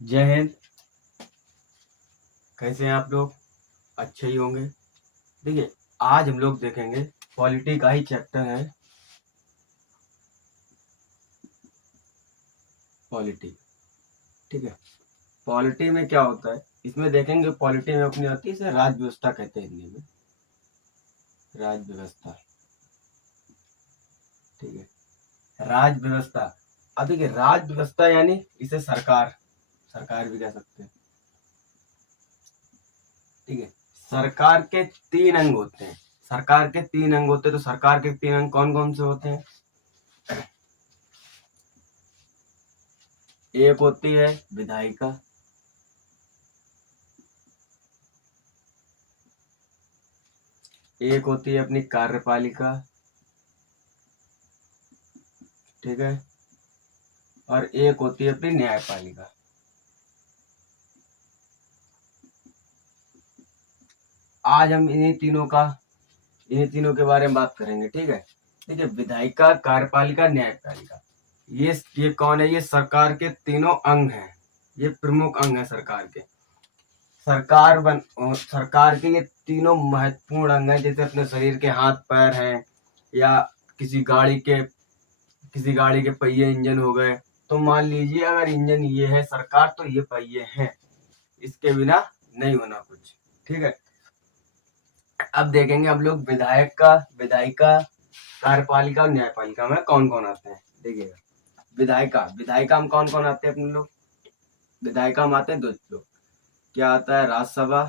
जय हिंद। कैसे हैं आप लोग? अच्छे ही होंगे। देखिए, आज हम लोग देखेंगे पॉलिटी का ही चैप्टर है, पॉलिटी। ठीक है। पॉलिटी में क्या होता है, इसमें देखेंगे पॉलिटी में अपनी आती है, इसे राज व्यवस्था कहते हैं हिंदी में, राज व्यवस्था। ठीक है, राज व्यवस्था। अब देखिए, राज व्यवस्था यानी इसे सरकार सरकार भी कह सकते हैं। ठीक है। सरकार के तीन अंग होते हैं। सरकार के तीन अंग होते हैं, तो सरकार के तीन अंग कौन कौन से होते हैं? एक होती है विधायिका, एक होती है अपनी कार्यपालिका, ठीक है, और एक होती है अपनी न्यायपालिका। आज हम इन्हीं तीनों के बारे में बात करेंगे। ठीक है। देखिए, विधायिका, कार्यपालिका, न्यायपालिका, ये कौन है? ये सरकार के तीनों अंग हैं। ये प्रमुख अंग है सरकार के। सरकार के ये तीनों महत्वपूर्ण अंग हैं। जैसे अपने शरीर के हाथ पैर हैं, या किसी गाड़ी के किसी गाड़ी के पहिए इंजन हो गए। तो मान लीजिए, अगर इंजन ये है सरकार, तो ये पहिए हैं, इसके बिना नहीं होना कुछ। ठीक है। अब देखेंगे हम लोग विधायिका, कार्यपालिका और न्यायपालिका में कौन कौन आते हैं। देखिएगा, विधायिका में कौन कौन आते हैं अपने लोग? विधायिका में आते हैं दो लोग। क्या आता है? राज्यसभा,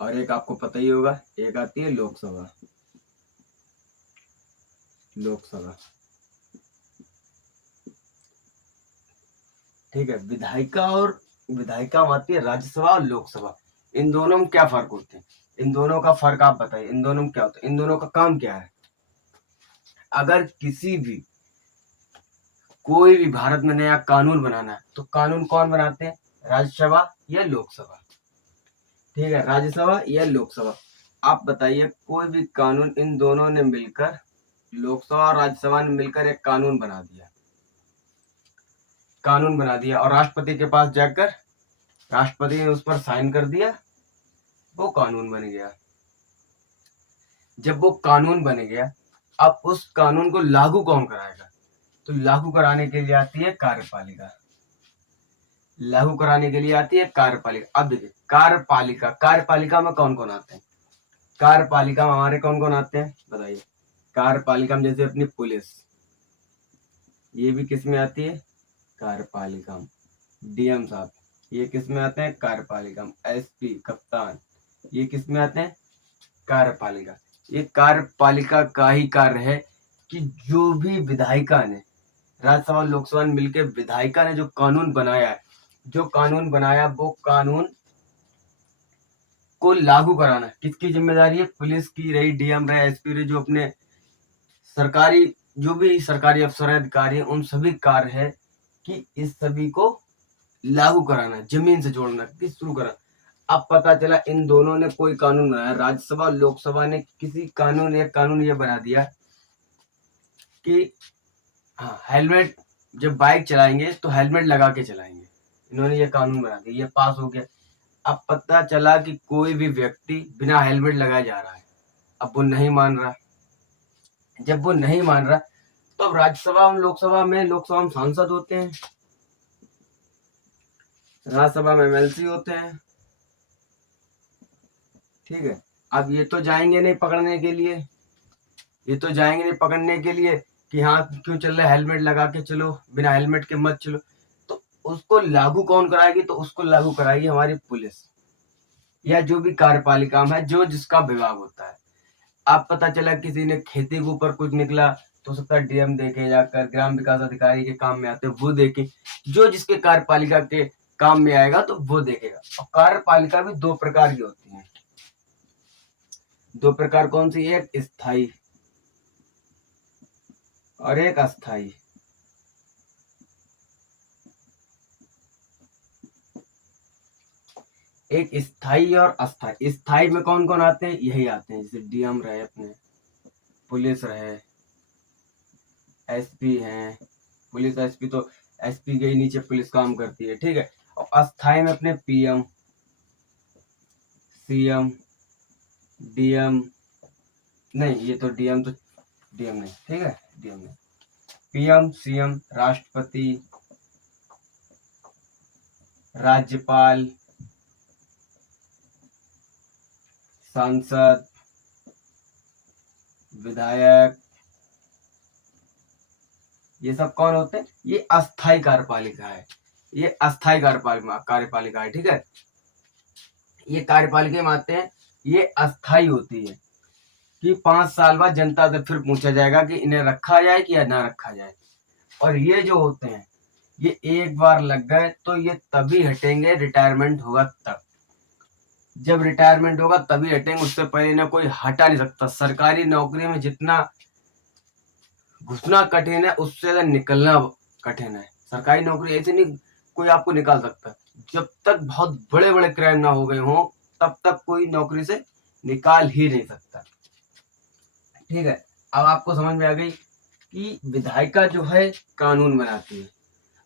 और एक आपको पता ही होगा, एक आती है लोकसभा। लोकसभा। ठीक है। विधायिका में आती है राज्यसभा और लोकसभा। इन दोनों में क्या फर्क होते हैं? इन दोनों का फर्क आप बताइए। इन दोनों में क्या होता है? इन दोनों का काम क्या है? अगर कोई भी भारत में नया कानून बनाना है, तो कानून कौन बनाते हैं? राज्यसभा या लोकसभा? ठीक है, राज्यसभा या लोकसभा। आप बताइए, कोई भी कानून इन दोनों ने मिलकर, लोकसभा और राज्यसभा ने मिलकर एक कानून बना दिया और राष्ट्रपति के पास जाकर राष्ट्रपति ने उस पर साइन कर दिया, वो कानून बन गया। जब वो कानून बन गया, अब उस कानून को लागू कौन कराएगा? तो लागू कराने के लिए आती है कार्यपालिका। लागू कराने के लिए आती है कार्यपालिका। अब देखिए, कार्यपालिका में कौन कौन आते हैं? कार्यपालिका में हमारे कौन कौन आते हैं बताइए। कार्यपालिका में जैसे अपनी पुलिस, ये भी किस में आती है? कार्यपालिका में। डीएम साहब, ये किस में आते हैं? कार्यपालिका में। एसपी, कप्तान, ये किस में आते हैं? कार्यपालिका। ये कार्यपालिका का ही कार्य है कि जो भी विधायिका ने, राज्यसभा लोकसभा ने मिलकर विधायिका ने जो कानून बनाया है, वो कानून को लागू कराना किसकी जिम्मेदारी है? पुलिस की रही, डीएम रहे, एसपी रहे, जो अपने जो भी सरकारी अफसर अधिकारी है, उन सभी कार्य है कि इस सभी को लागू कराना, जमीन से जोड़ना, किस शुरू कराना। अब पता चला इन दोनों ने कोई कानून बनाया, राज्यसभा और लोकसभा ने एक कानून ये बना दिया कि हाँ, हेलमेट, जब बाइक चलाएंगे तो हेलमेट लगा के चलाएंगे। इन्होंने ये कानून बना दिया, ये पास हो गया। अब पता चला कि कोई भी व्यक्ति बिना हेलमेट लगाए जा रहा है। अब वो नहीं मान रहा। जब वो नहीं मान रहा, तो अब लोकसभा में सांसद होते हैं, राज्यसभा में एमएलसी होते हैं। ठीक है। अब ये तो जाएंगे नहीं पकड़ने के लिए कि हाँ, क्यों चल रहा है, हेलमेट लगा के चलो, बिना हेलमेट के मत चलो। तो उसको लागू कौन कराएगी? तो उसको लागू कराएगी हमारी पुलिस, या जो भी कार्यपालिका में है, जो जिसका विभाग होता है। अब पता चला किसी ने खेती के ऊपर कुछ निकला, तो सकता है डीएम देखे, जाकर ग्राम विकास अधिकारी के काम में आते वो देखे, जो जिसके कार्यपालिका के काम में आएगा तो वो देखेगा। और कार्यपालिका भी दो प्रकार की होती है। दो प्रकार कौन सी? एक स्थायी और एक अस्थायी। एक स्थायी और अस्थायी। स्थायी में कौन कौन आते हैं? यही आते हैं, जैसे डीएम रहे, अपने पुलिस रहे, एसपी हैं, पुलिस एसपी तो एसपी के ही नीचे पुलिस काम करती है, ठीक है। और अस्थाई में अपने पीएम, सीएम, डीएम, नहीं ये तो डीएम नहीं, ठीक है, डीएम नहीं, पीएम, सीएम, राष्ट्रपति, राज्यपाल, सांसद, विधायक, ये सब कौन होते हैं? ये अस्थाई कार्यपालिका है, ये अस्थाई कार्यपालिका है, ठीक है। ये कार्यपालिका में आते हैं, ये अस्थाई होती है कि 5 साल बाद जनता से फिर पूछा जाएगा कि इन्हें रखा जाए कि या ना रखा जाए। और ये जो होते हैं, ये एक बार लग गए तो ये तभी हटेंगे, रिटायरमेंट होगा तब। जब रिटायरमेंट होगा तभी हटेंगे, उससे पहले इन्हें कोई हटा नहीं सकता। सरकारी नौकरी में जितना घुसना कठिन है, उससे ज्यादा निकलना कठिन है। सरकारी नौकरी ऐसे नहीं कोई आपको निकाल सकता। जब तक बहुत बड़े बड़े क्राइम ना हो गए हों, तब तक कोई नौकरी से निकाल ही नहीं सकता, ठीक है। अब आपको समझ में आ गई कि विधायिका जो है कानून बनाती है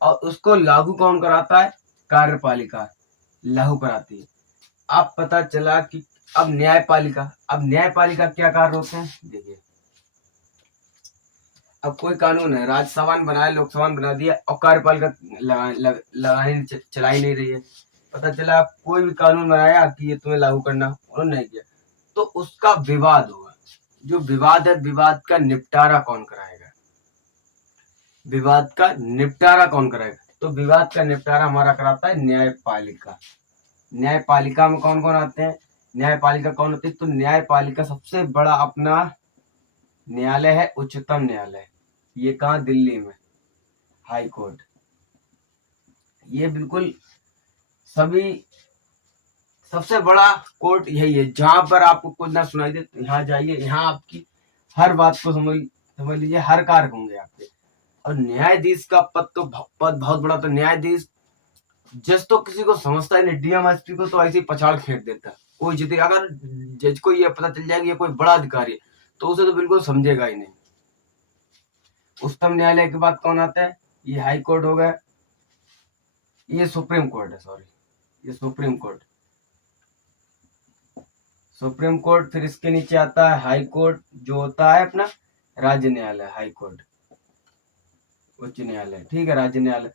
और उसको लागू कौन कराता है? कार्यपालिका लागू कराती है। अब पता चला कि अब न्यायपालिका क्या कार्य होते हैं? देखिए, अब कोई कानून है, राज्यसभा ने बनाया, लोकसभा ने बना दिया और कार्यपालिका लगाने चला ही नहीं रही है। पता चला कोई भी कानून बनाया कि ये तुम्हें लागू करना, उन्होंने नहीं किया, तो उसका विवाद होगा। जो विवाद है, विवाद का निपटारा कौन कराएगा? विवाद का निपटारा कौन कराएगा? तो विवाद का निपटारा हमारा कराता है न्यायपालिका। न्यायपालिका में कौन कौन आते हैं? न्यायपालिका कौन होती है? तो न्यायपालिका सबसे बड़ा अपना न्यायालय है उच्चतम न्यायालय। ये कहाँ? दिल्ली में हाई कोर्ट। ये बिल्कुल सभी सबसे बड़ा कोर्ट यही है, जहां पर आपको कुछ ना सुनाई दे तो यहाँ जाइए, यहाँ आपकी हर बात को समझ लीजिए, हर कार्य होंगे आपके। और न्यायाधीश का पद बहुत बड़ा। तो न्यायाधीश जज तो किसी को समझता ही नहीं, डीएम एसपी को तो ऐसे ही पछाड़ फेंक देता। कोई जितने अगर जज को ये पता चल जाएगा ये कोई बड़ा अधिकारी है तो उसे तो बिल्कुल समझेगा ही नहीं। उच्चतम न्यायालय के बाद कौन आता है? ये हाई कोर्ट हो गया, ये सुप्रीम कोर्ट है, सॉरी, ये सुप्रीम कोर्ट। सुप्रीम कोर्ट, फिर इसके नीचे आता है हाई कोर्ट, जो होता है अपना राज्य न्यायालय। हाई कोर्ट उच्च न्यायालय, ठीक है, राज्य न्यायालय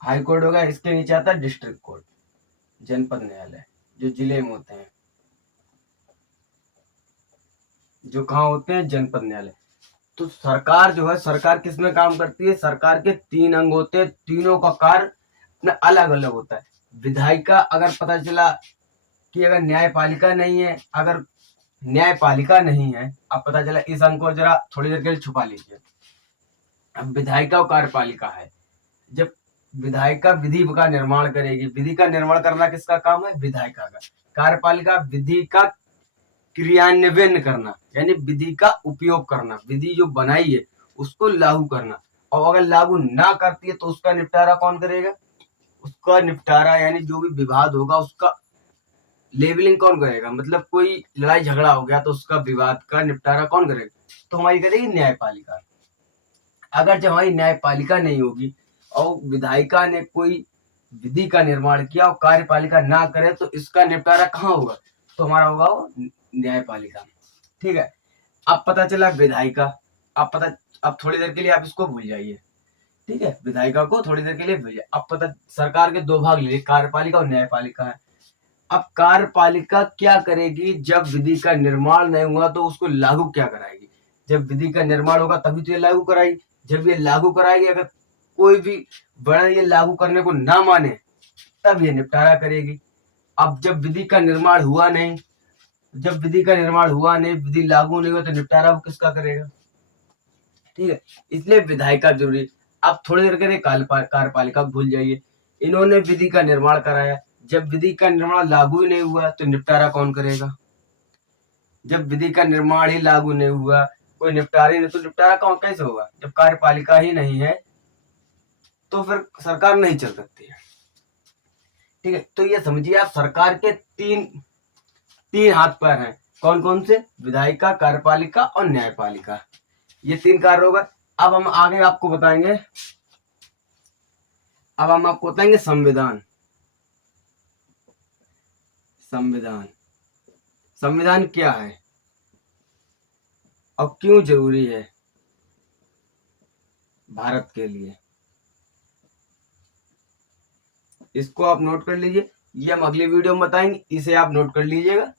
हाई कोर्ट होगा। इसके नीचे आता है डिस्ट्रिक्ट कोर्ट, जनपद न्यायालय, जो जिले में होते हैं, जो कहाँ होते हैं? जनपद न्यायालय। तो सरकार जो है, सरकार किसमें काम करती है? सरकार के 3 अंग होते हैं, तीनों का कार्य अलग अलग होता है। विधायिका, अगर पता चला कि अगर न्यायपालिका नहीं है, अब पता चला, इस अंक को जरा थोड़ी देर के लिए छुपा लीजिए। अब विधायिका और कार्यपालिका है। जब विधायिका विधि का निर्माण करेगी, विधि का निर्माण करना किसका काम है? विधायिका का। कार्यपालिका विधि का क्रियान्वयन करना, यानी विधि का उपयोग करना, विधि जो बनाई है उसको लागू करना। और अगर लागू ना करती है तो उसका निपटारा कौन करेगा? उसका निपटारा यानी जो भी विवाद होगा उसका लेवलिंग कौन करेगा? मतलब कोई लड़ाई झगड़ा हो गया तो उसका विवाद का निपटारा कौन करेगा? तो हमारी करेगी न्यायपालिका। अगर जब हमारी न्यायपालिका नहीं होगी और विधायिका ने कोई विधि का निर्माण किया और कार्यपालिका ना करे तो इसका निपटारा कहाँ होगा? तो हमारा होगा वो न्यायपालिका, ठीक है। अब पता चला विधायिका, अब थोड़ी देर के लिए आप इसको भूल जाइए, ठीक है, विधायिका को थोड़ी देर के लिए भूल जाइए। अब पता, सरकार के 2 भाग लिए, कार्यपालिका और न्यायपालिका है। अब कार्यपालिका क्या करेगी? जब विधि का निर्माण नहीं हुआ तो उसको लागू क्या कराएगी? जब विधि का निर्माण होगा तभी तो ये लागू कराएगी। जब ये लागू कराएगी, अगर कोई भी बड़ा ये लागू करने को ना माने तब ये निपटारा करेगी। अब जब विधि का निर्माण हुआ नहीं, विधि लागू नहीं हुआ तो निपटारा वो किसका करेगा? ठीक है, इसलिए विधायिका जरूरी। अब थोड़ी देर के लिए कार्यपालिका भूल जाइए। इन्होंने विधि का निर्माण कराया, जब विधि का निर्माण लागू ही नहीं हुआ तो निपटारा कौन करेगा? जब विधि का निर्माण ही लागू नहीं हुआ, कोई निपटारा ही नहीं, तो निपटारा कौन कैसे होगा? जब कार्यपालिका ही नहीं है तो फिर सरकार नहीं चल सकती है, ठीक है। तो ये समझिए आप, सरकार के तीन हाथ पैर हैं। कौन कौन से? विधायिका, कार्यपालिका और न्यायपालिका। ये 3 कार्य होगा। अब हम आगे आपको बताएंगे, अब हम आपको बताएंगे संविधान। संविधान, संविधान क्या है और क्यों जरूरी है भारत के लिए, इसको आप नोट कर लीजिए। ये हम अगली वीडियो में बताएंगे, इसे आप नोट कर लीजिएगा।